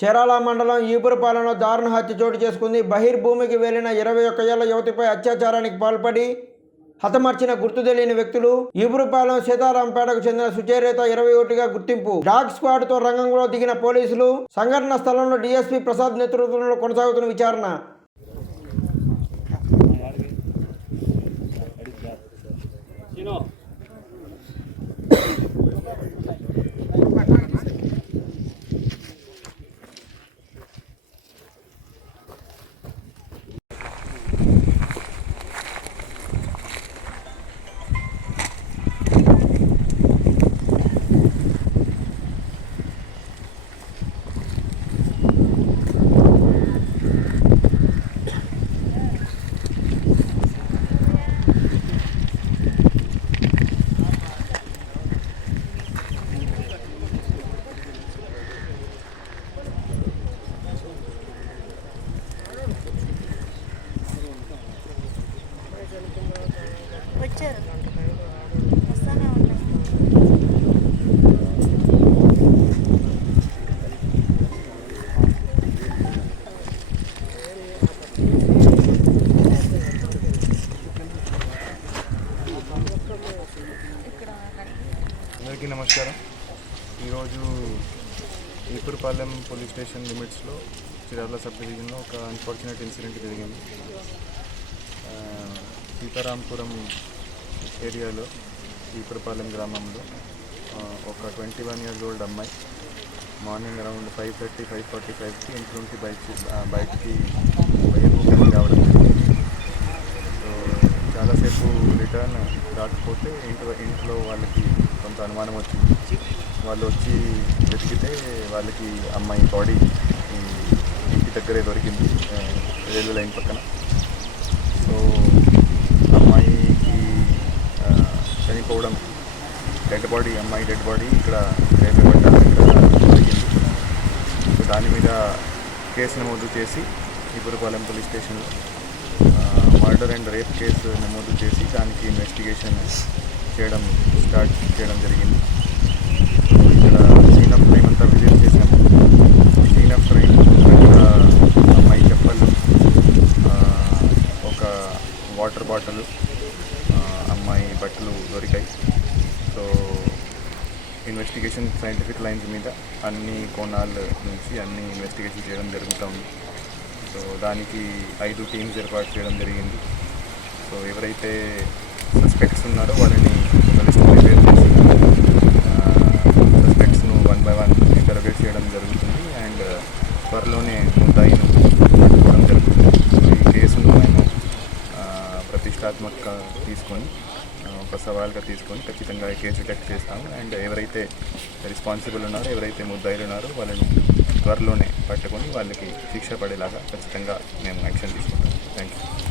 చెరాల మండలం ఈపురపాలెంలో దారుణ హత్య చోటు చేసుకుంది. బహిర్భూమికి వెళ్ళిన ఇరవై ఒక్క ఏళ్ళ యువతిపై అత్యాచారానికి పాల్పడి హతమార్చిన గుర్తు తెలియని వ్యక్తులు ఈపురపాలెం సీతారాంపేటకు చెందిన సుచరిత ఇరవై ఒకటిగా గుర్తింపు. డాగ్ స్క్వాడ్తో రంగంలో దిగిన పోలీసులు సంఘటన స్థలంలో డీఎస్పీ ప్రసాద్ నేతృత్వంలో కొనసాగుతున్న విచారణ. అందరికీ నమస్కారం. ఈరోజు ఈపురపాలెం పోలీస్ స్టేషన్ లిమిట్స్లో చిరాల సబ్ డివిజన్లో ఒక అన్ఫార్చునేట్ ఇన్సిడెంట్ జరిగింది. సీతారాంపురం ఏరియాలో ఈపురపాలెం గ్రామంలో ఒక ట్వంటీ వన్ ఇయర్స్ ఓల్డ్ అమ్మాయి morning around five thirty five forty ఫైవ్కి ఇంటి నుండి బైక్ బైక్కి రావడం జరిగింది. చాలాసేపు రిటర్న్ రాకపోతే ఇంట్లో ఇంట్లో వాళ్ళకి కొంత అనుమానం వచ్చింది. వాళ్ళు వచ్చి వెతికితే వాళ్ళకి అమ్మాయి బాడీ ఇంటి దగ్గరే దొరికింది రైల్వే లైన్ పక్కన. సో అమ్మాయికి చనిపోవడం డెడ్ బాడీ అమ్మాయి డెడ్ బాడీ ఇక్కడ రైల్వే పట్టాల దొరికింది సో దాని మీద కేసు నమోదు చేసి ఇపురపాలెం పోలీస్ స్టేషన్లో మర్డర్ అండ్ రేప్ కేసు నమోదు చేసి దానికి ఇన్వెస్టిగేషన్ చేయడం స్టార్ట్ చేయడం జరిగింది. ఇక్కడ సీన్ ఆఫ్ క్రైమ్ అంతా విజిట్ చేశాము. సీన్ ఆఫ్ క్రైమ్ అక్కడ అమ్మాయి చెప్పలు ఒక వాటర్ బాటిల్ అమ్మాయి బట్టలు దొరికాయి. సో ఇన్వెస్టిగేషన్ సైంటిఫిక్ లైన్స్ మీద అన్ని కోణాల నుంచి అన్ని ఇన్వెస్టిగేషన్ చేయడం జరుగుతూ ఉంది. సో దానికి ఐదు టీమ్స్ ఏర్పాటు చేయడం జరిగింది. సో ఎవరైతే సస్పెక్ట్స్ ఉన్నారో వాళ్ళని ఒక లిస్ట్ ప్రిపేర్ చేసి సస్పెక్ట్స్ను వన్ బై వన్ ఇంటర్వ్యూట్ చేయడం జరుగుతుంది. అండ్ త్వరలోనే ముద్దాయిను పట్టుకోవడం జరుగుతుంది. ఈ కేసును మేము ప్రతిష్టాత్మకంగా తీసుకొని ఒక సవాల్గా తీసుకొని ఖచ్చితంగా కేసు కట్ చేస్తాము. అండ్ ఎవరైతే రెస్పాన్సిబుల్ ఉన్నారో ఎవరైతే ముద్దాయిలు ఉన్నారో వాళ్ళని త్వరలోనే పట్టుకొని వాళ్ళకి శిక్ష పడేలాగా ఖచ్చితంగా మేము యాక్షన్ తీసుకుంటాం. Thank you